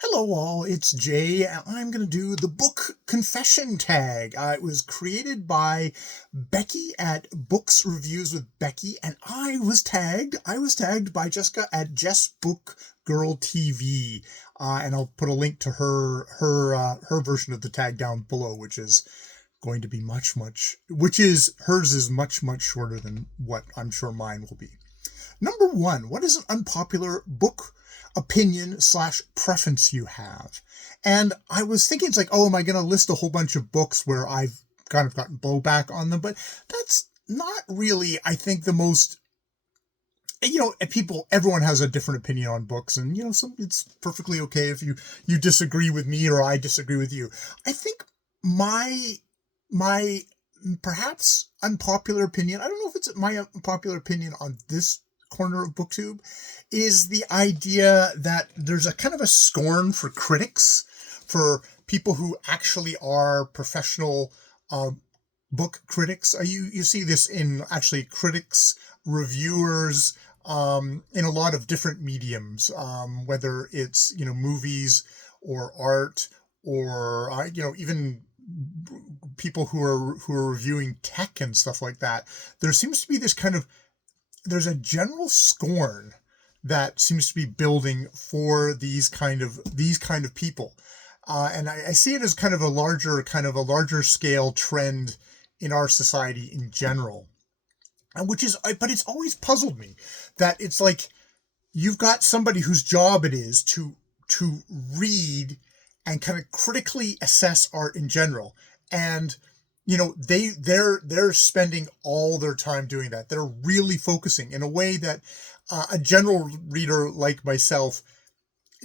Hello all, it's Jay, and I'm going to do the book confession tag. It was created by Becky at Books Reviews with Becky, and I was tagged by Jessica at Jess Book Girl TV. And I'll put a link to her version of the tag down below, which is going to be hers is much shorter than what I'm sure mine will be. Number one, what is an unpopular book opinion slash preference you have? And I was thinking, it's like, oh, am I going to list a whole bunch of books where I've kind of gotten blowback on them? But that's not really, I think, the most, everyone has a different opinion on books, and, it's perfectly okay if you disagree with me or I disagree with you. I think my perhaps unpopular opinion, I don't know if it's my unpopular opinion on this corner of BookTube, is the idea that there's a kind of a scorn for critics, for people who actually are professional book critics. You see this in actually critics, reviewers, in a lot of different mediums, whether it's movies or art or even people who are reviewing tech and stuff like that. There seems to be there's a general scorn that seems to be building for these kind of people, and I see it as kind of a larger scale trend in our society in general, and but it's always puzzled me that it's like you've got somebody whose job it is to read and kind of critically assess art in general, and they're spending all their time doing that. They're really focusing in a way that a general reader like myself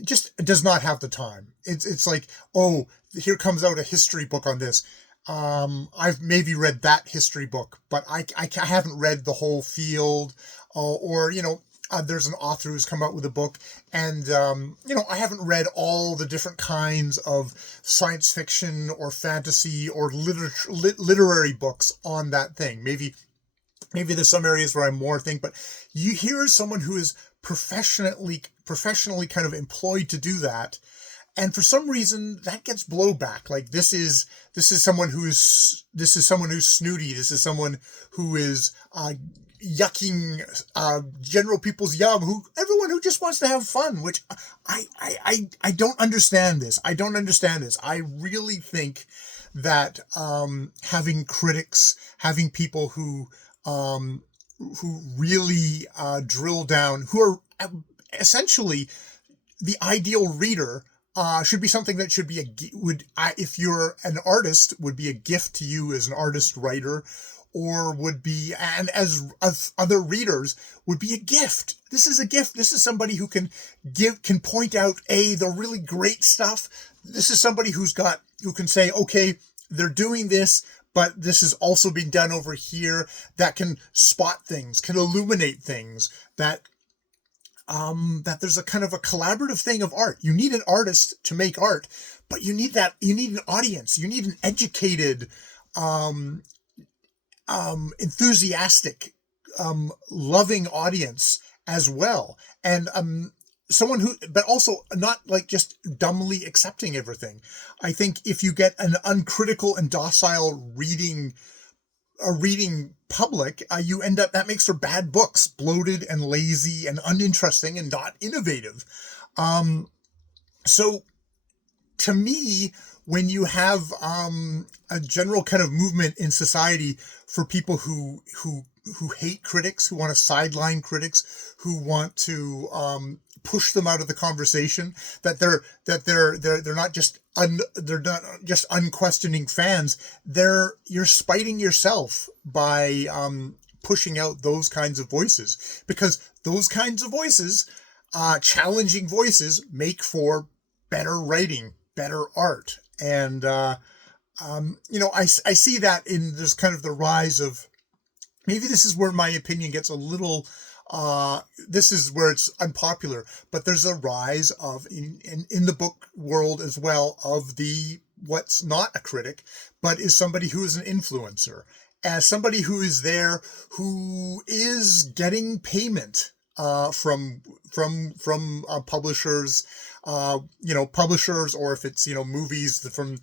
just does not have the time. It's like, oh, here comes out a history book on this. I've maybe read that history book, but I haven't read the whole field, or there's an author who's come out with a book, and I haven't read all the different kinds of science fiction or fantasy or literary books on that thing. Maybe there's some areas where I'm more but you hear someone who is professionally kind of employed to do that, and for some reason that gets blowback. Like this is someone who's snooty. This is someone who is yucking general people's yum, everyone who just wants to have fun, which I don't understand this. I really think that having critics, having people who really drill down, who are essentially the ideal reader, should be something that should be if you're an artist, would be a gift to you as an artist writer, or would be, and as other readers, would be a gift. This is a gift. This is somebody who can point out the really great stuff. This is somebody who can say, okay, they're doing this, but this is also being done over here, that can spot things, can illuminate things, that there's a kind of a collaborative thing of art. You need an artist to make art, but you need an audience. You need an educated, enthusiastic, loving audience as well. And someone but also not like just dumbly accepting everything. I think if you get an uncritical and docile reading public, you end up, that makes for bad books, bloated and lazy and uninteresting and not innovative. So to me, when you have a general kind of movement in society for people who hate critics, who want to sideline critics, who want to push them out of the conversation, that they're not just unquestioning fans. You're spiting yourself by pushing out those kinds of voices, because those kinds of voices, challenging voices, make for better writing, better art. And I see that there's kind of the rise of, maybe this is where my opinion gets a little, this is where it's unpopular, but there's a rise of, in the book world as well, of what's not a critic, but is somebody who is an influencer, as somebody who is there, who is getting payment from publishers, publishers, or if it's, movies from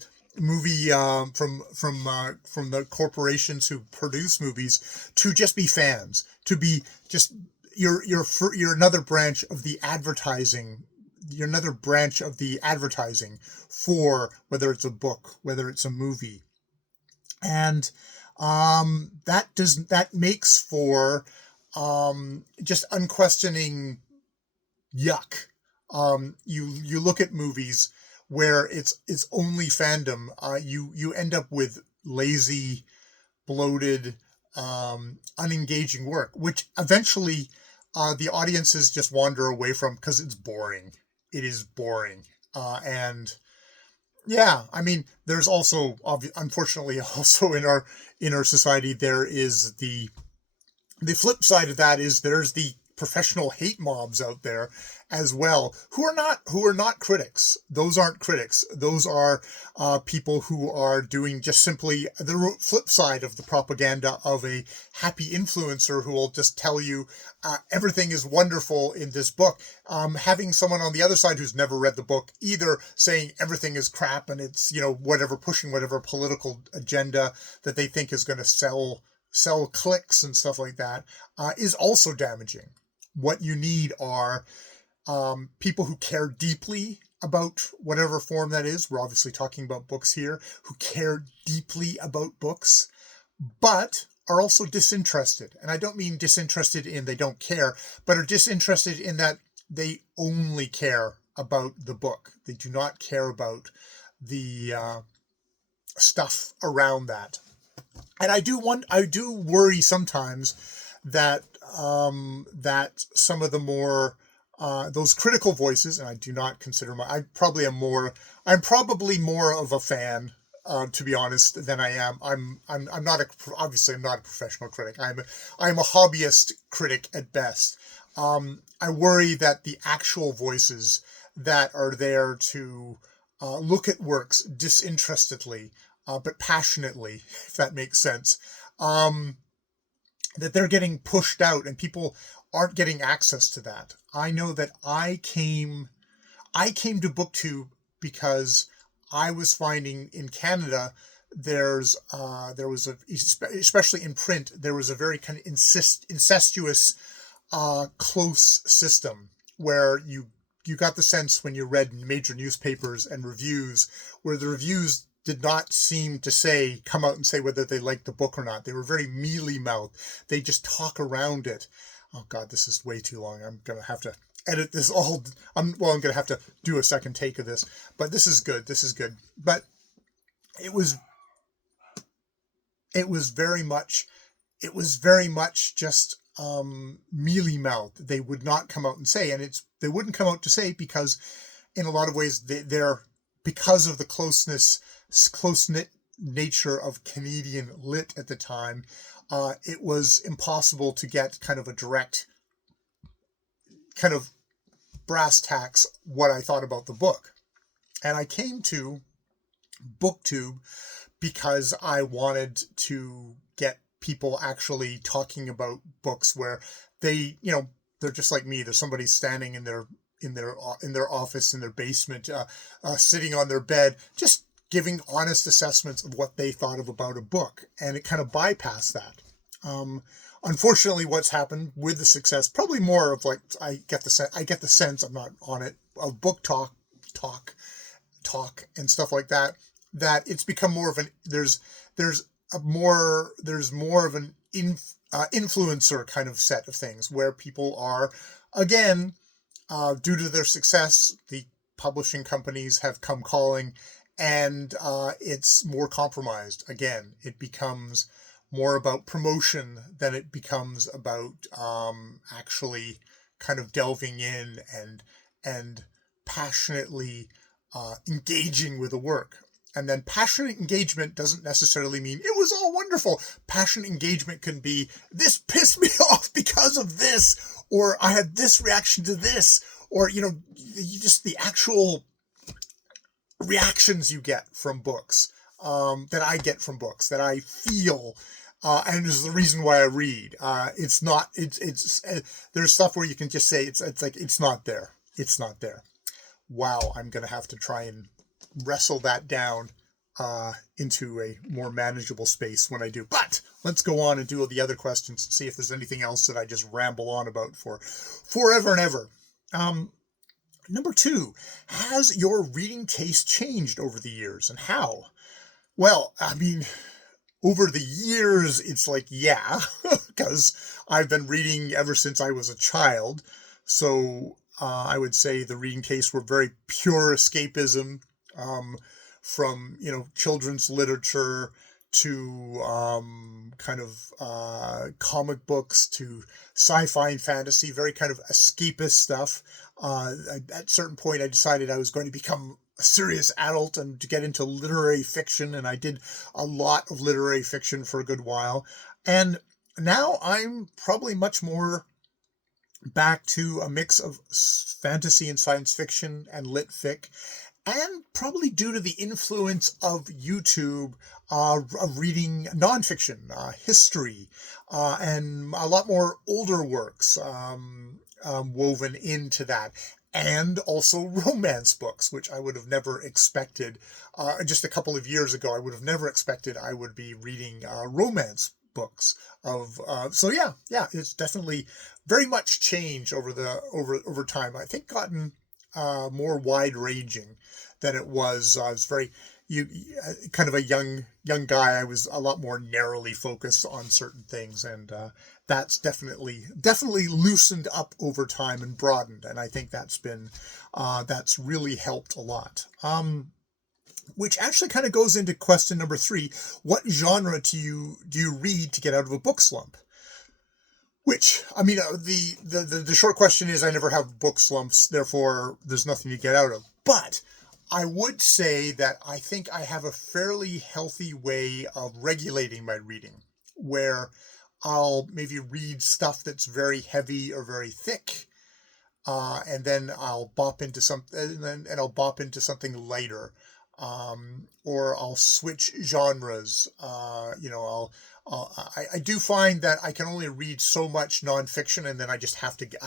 from the corporations who produce movies, to just be fans, to be just you're another branch of the advertising. You're another branch of the advertising for whether it's a book, whether it's a movie, and that makes for just unquestioning yuck. You look at movies where it's only fandom. You end up with lazy, bloated, unengaging work, which eventually the audiences just wander away from because it's boring. It is boring, and yeah, I mean, there's also unfortunately also in our society there is the flip side of that is there's the professional hate mobs out there as well, who are not critics. Those aren't critics. Those are people who are doing just simply the flip side of the propaganda of a happy influencer who will just tell you everything is wonderful in this book. Having someone on the other side who's never read the book either saying everything is crap and it's, whatever, pushing whatever political agenda that they think is going to sell clicks and stuff like that, is also damaging. What you need are people who care deeply about whatever form that is. We're obviously talking about books here, who care deeply about books, but are also disinterested. And I don't mean disinterested in they don't care, but are disinterested in that they only care about the book. They do not care about the stuff around that. And I do worry sometimes that that some of the more those critical voices, and I do not consider I'm probably more of a fan, to be honest, than I am. I'm not obviously I'm not a professional critic. I'm a hobbyist critic at best. I worry that the actual voices that are there to look at works disinterestedly, but passionately, if that makes sense, that they're getting pushed out and people aren't getting access to that. I know that I came to BookTube because I was finding in Canada there was especially in print, there was a very kind of incestuous close system where you got the sense when you read major newspapers and reviews where the reviews did not seem to come out and say whether they liked the book or not. They were very mealy-mouthed. They just talk around it. Oh God, this is way too long. I'm going to have to edit this all. I'm going to have to do a second take of this, but this is good. This is good. But it was very much just mealy-mouthed. They would not come out and say, and they wouldn't come out to say because in a lot of ways they're because of the close-knit nature of Canadian lit at the time, it was impossible to get kind of a direct kind of brass tacks what I thought about the book. And I came to BookTube because I wanted to get people actually talking about books where they, they're just like me. There's somebody standing in their office, in their basement, sitting on their bed, just giving honest assessments of what they thought about a book, and it kind of bypassed that. Unfortunately, what's happened with the success, probably more of like I get the sense I'm not on it, of book talk and stuff like that. That it's become more of an there's more of an influencer kind of set of things where people are again. Due to their success, the publishing companies have come calling, and it's more compromised. Again, it becomes more about promotion than it becomes about actually kind of delving in and passionately engaging with the work. And then passionate engagement doesn't necessarily mean it was all wonderful. Passionate engagement can be, this pissed me off because of this, or I had this reaction to this, or, just the actual reactions you get from books, that I get from books, that I feel, and this is the reason why I read. It's there's stuff where you can just say, it's like, it's not there. It's not there. wow, I'm going to have to try and wrestle that down into a more manageable space when I do. But let's go on and do all the other questions and see if there's anything else that I just ramble on about for forever and ever. Number 2, has your reading taste changed over the years, and how? Well, I mean, over the years, it's like, yeah, because I've been reading ever since I was a child. So I would say the reading tastes were very pure escapism, from, children's literature to kind of comic books to sci-fi and fantasy, very kind of escapist stuff. At a certain point, I decided I was going to become a serious adult and to get into literary fiction, and I did a lot of literary fiction for a good while. And now I'm probably much more back to a mix of fantasy and science fiction and lit fic, and probably due to the influence of YouTube, of reading nonfiction, history, and a lot more older works woven into that. And also romance books, which I would have never expected. Just a couple of years ago, I would have never expected I would be reading romance books. So yeah, it's definitely very much changed over time. I think gotten more wide ranging than it was. I was very kind of a young guy. I was a lot more narrowly focused on certain things, and that's definitely loosened up over time and broadened. And I think that's really helped a lot. Which actually kind of goes into question number 3. What genre do you read to get out of a book slump? Which, I mean, the short question is I never have book slumps, therefore there's nothing to get out of. But I would say that I think I have a fairly healthy way of regulating my reading, where I'll maybe read stuff that's very heavy or very thick, and then I'll bop into something, and I'll bop into something lighter, or I'll switch genres. I do find that I can only read so much nonfiction, and then I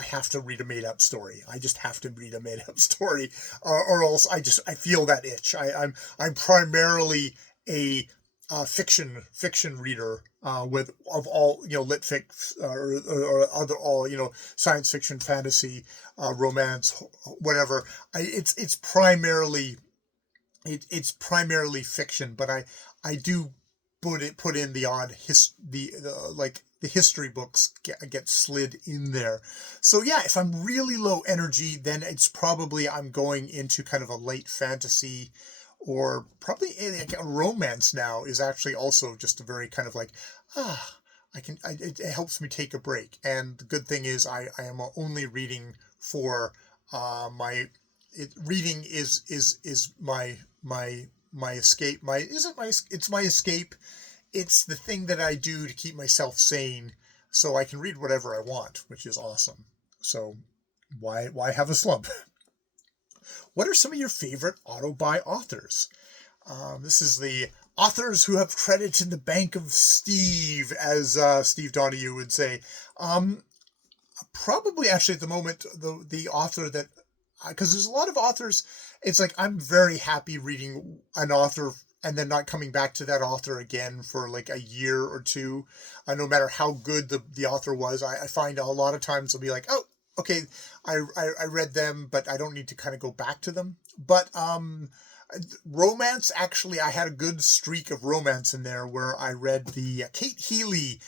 have to read a made up story. I just have to read a made up story, or else I feel that itch. I'm primarily a fiction reader, of all, lit fic, or other, all, science fiction, fantasy, romance, whatever. It's primarily fiction, but I do put in the odd the history books get slid in there. So yeah, if I'm really low energy, then it's probably I'm going into kind of a late fantasy, or probably like a romance now is actually also just a very kind of like, it helps me take a break. And the good thing is I am only reading for reading is my escape. It's my escape. It's the thing that I do to keep myself sane, so I can read whatever I want, which is awesome. So why have a slump? What are some of your favorite auto-buy authors? This is the authors who have credit in the bank of Steve, as Steve Donahue would say. Probably actually at the moment, the author that, because there's a lot of authors, it's like I'm very happy reading an author and then not coming back to that author again for like a year or two, no matter how good the author was. I find a lot of times I'll be like, oh, okay, I read them, but I don't need to kind of go back to them. But romance, actually, I had a good streak of romance in there where I read the Kate Healy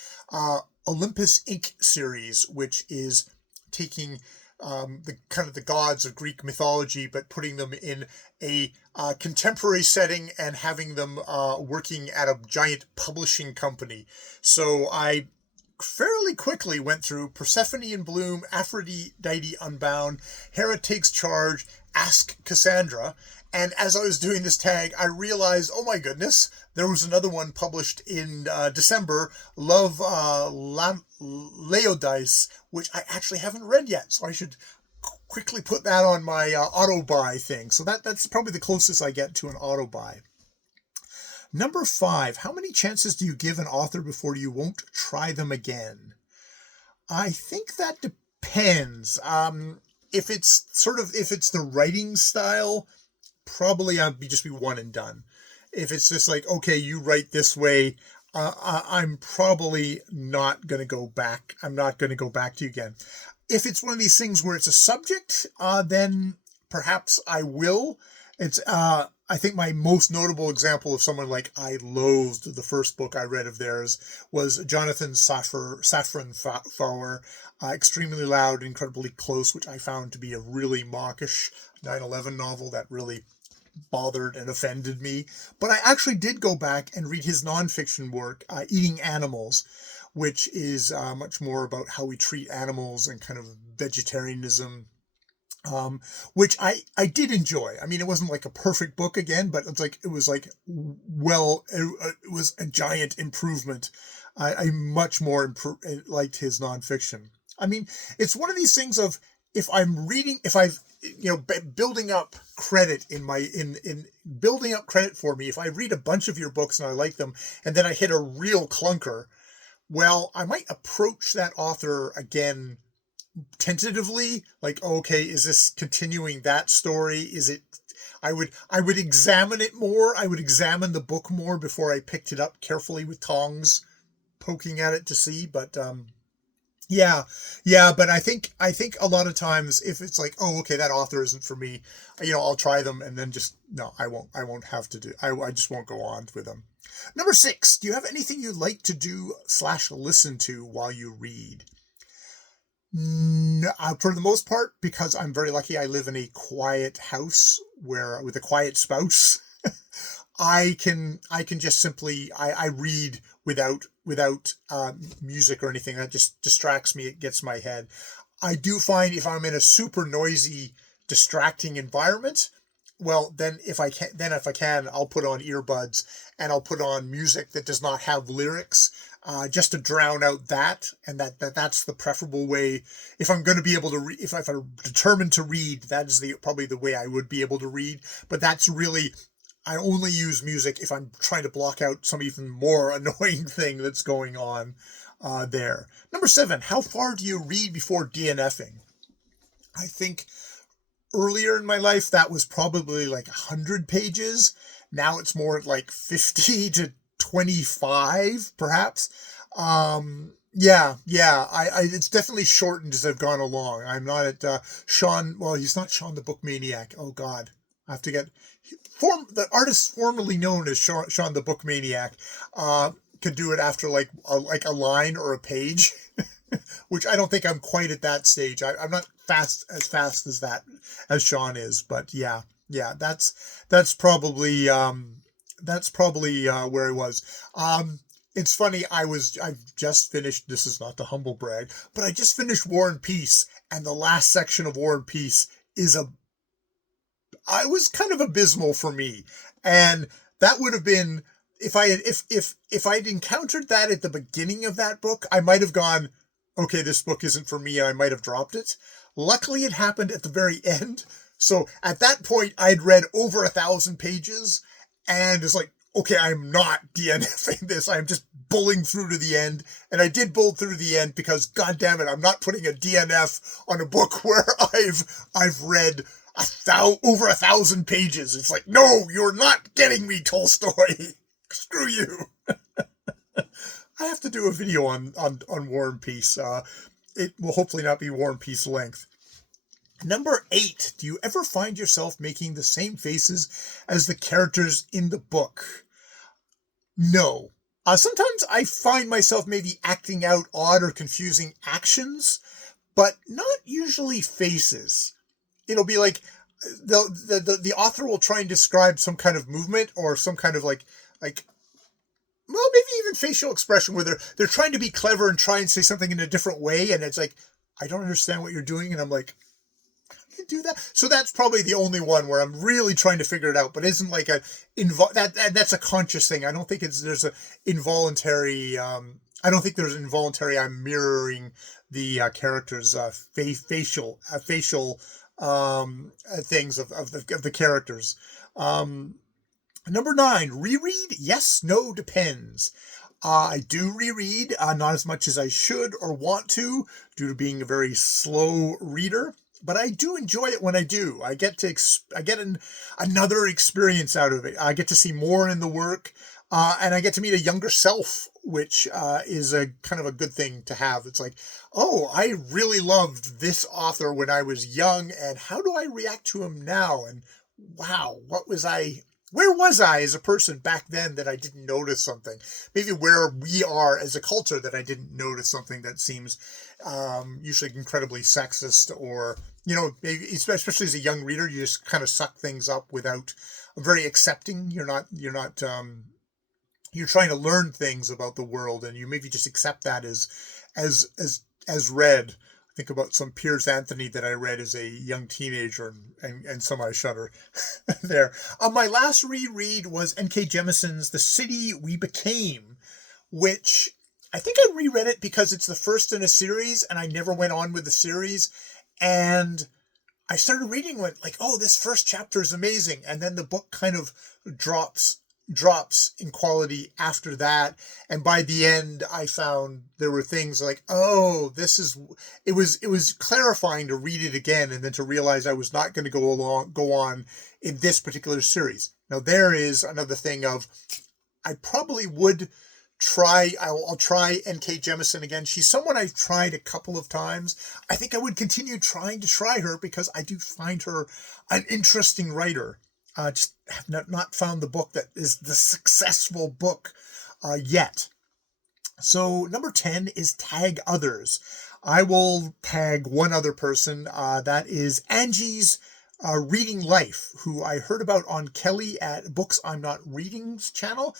Olympus Inc. series, which is taking the kind of the gods of Greek mythology, but putting them in a contemporary setting and having them working at a giant publishing company. So I fairly quickly went through Persephone in Bloom, Aphrodite Unbound, Hera Takes Charge, Ask Cassandra. And as I was doing this tag, I realized, oh my goodness, there was another one published in December, Love Laodice, which I actually haven't read yet. So I should quickly put that on my auto-buy thing. So that's probably the closest I get to an auto-buy. Number 5, how many chances do you give an author before you won't try them again? I think that depends. if it's the writing style, probably I'll just be one and done. If it's just like, okay, you write this way, I'm probably not going to go back. I'm not going to go back to you again. If it's one of these things where it's a subject, then perhaps I will. It's I think my most notable example of someone like I loathed the first book I read of theirs was Jonathan Safran Foer, Extremely Loud, Incredibly Close, which I found to be a really mawkish 9/11 novel that really bothered and offended me. But I actually did go back and read his nonfiction work, Eating Animals, which is much more about how we treat animals and kind of vegetarianism, which I did enjoy. I mean, it wasn't like a perfect book again, but it was a giant improvement. I much more liked his nonfiction. I mean, it's one of these things of, if I've building up credit in building up credit for me, if I read a bunch of your books and I like them, and then I hit a real clunker, well, I might approach that author again tentatively, like, okay, is this continuing that story? Is it, I would examine it more. I would examine the book more before I picked it up carefully with tongs, poking at it to see. But yeah, but I think a lot of times, if it's like, oh, okay, that author isn't for me, I'll try them and then just, no, I won't have to do, I just won't go on with them. Number 6, do you have anything you like to do / listen to while you read? No, for the most part, because I'm very lucky, I live in a quiet house with a quiet spouse. I can just simply, I read without music or anything. That just distracts me. It gets my head. I do find if I'm in a super noisy, distracting environment, well, then if I can, I'll put on earbuds and I'll put on music that does not have lyrics, just to drown out that. And that's the preferable way. If I'm going to be able to read, if I'm determined to read, that is probably the way I would be able to read. But that's really, I only use music if I'm trying to block out some even more annoying thing that's going on there. Number 7, how far do you read before DNFing? I think earlier in my life, that was probably like 100 pages. Now it's more like 50 to 25, perhaps. Yeah. It's definitely shortened as I've gone along. I'm not at Sean. Well, he's not Sean the Book Maniac. Oh God, I have to get the artist formerly known as Sean the Book Maniac. Could do it after like a line or a page, which I don't think I'm quite at that stage. I'm not fast as Sean is, but yeah, that's probably where I was. It's funny. I've just finished. This is not to humble brag, but I just finished War and Peace, and the last section of War and Peace I was kind of abysmal for me, and that would have been, if I'd encountered that at the beginning of that book, I might have gone, okay, this book isn't for me, and I might have dropped it. Luckily, it happened at the very end. So at that point, I'd read over 1,000 pages, and it's like, okay, I'm not DNFing this. I'm just bulling through to the end. And I did bull through the end because, God damn it, I'm not putting a DNF on a book where I've read over 1,000 pages. It's like, no, you're not getting me, Tolstoy. Screw you. I have to do a video on War and Peace. It will hopefully not be War and Peace length. Number 8, do you ever find yourself making the same faces as the characters in the book? No. Sometimes I find myself maybe acting out odd or confusing actions, but not usually faces. It'll be like the author will try and describe some kind of movement or some kind of like well, maybe even facial expression where they're trying to be clever and try and say something in a different way, and it's like, I don't understand what you're doing, and I'm like, how do you do that? So that's probably the only one where I'm really trying to figure it out, but isn't like that's a conscious thing. I don't think there's an involuntary. I don't think there's an involuntary. I'm mirroring the characters' facial things of the characters. Number 9, reread? Yes, no, depends. I do reread, not as much as I should or want to, due to being a very slow reader. but I do enjoy it when I do. I get another experience out of it. I get to see more in the work, and I get to meet a younger self, which is a kind of a good thing to have. It's like, oh, I really loved this author when I was young, and how do I react to him now? And wow, where was I as a person back then that I didn't notice something? Maybe where we are as a culture that I didn't notice something that seems usually incredibly sexist, or, maybe, especially as a young reader, you just kind of suck things up without very accepting. You're trying to learn things about the world, and you maybe just accept that as read. Think about some Piers Anthony that I read as a young teenager, and some I shudder there. My last reread was N.K. Jemison's The City We Became, which I think I reread it because it's the first in a series, and I never went on with the series. And I started reading, went like, oh, this first chapter is amazing. And then the book kind of drops in quality after that. And by the end, I found there were things like, oh, it was clarifying to read it again, and then to realize I was not going to go on in this particular series. Now, there is another thing of, I probably would I'll try N.K. Jemisin again. She's someone I've tried a couple of times. I think I would continue trying to try her because I do find her an interesting writer. Just have not found the book that is the successful book yet. So number 10 is Tag Others. I will tag one other person. That is Angie's Reading Life, who I heard about on Kelly at Books I'm Not Reading's channel.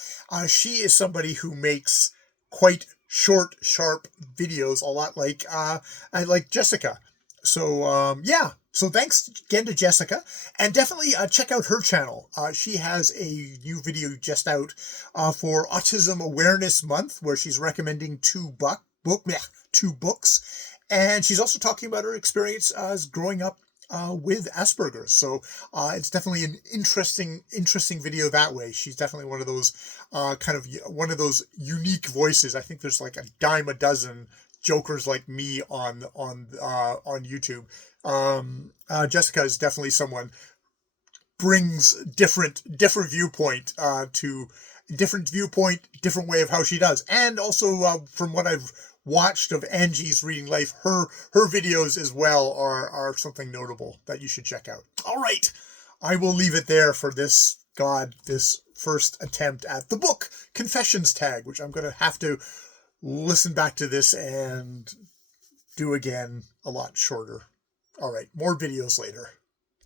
She is somebody who makes quite short, sharp videos, a lot like I like Jessica. So yeah. So thanks again to Jessica, and definitely check out her channel. She has a new video just out for Autism Awareness Month, where she's recommending two books, and she's also talking about her experience as growing up with Asperger's. So it's definitely an interesting video that way. She's definitely one of those one of those unique voices. I think there's like a dime a dozen jokers like me on YouTube. Jessica is definitely someone brings different viewpoint different way of how she does. And also from what I've watched of Angie's Reading Life, her videos as well are something notable that you should check out. All right, I will leave it there for this first attempt at the book Confessions tag, which I'm going to have to listen back to this and do again a lot shorter. All right, more videos later.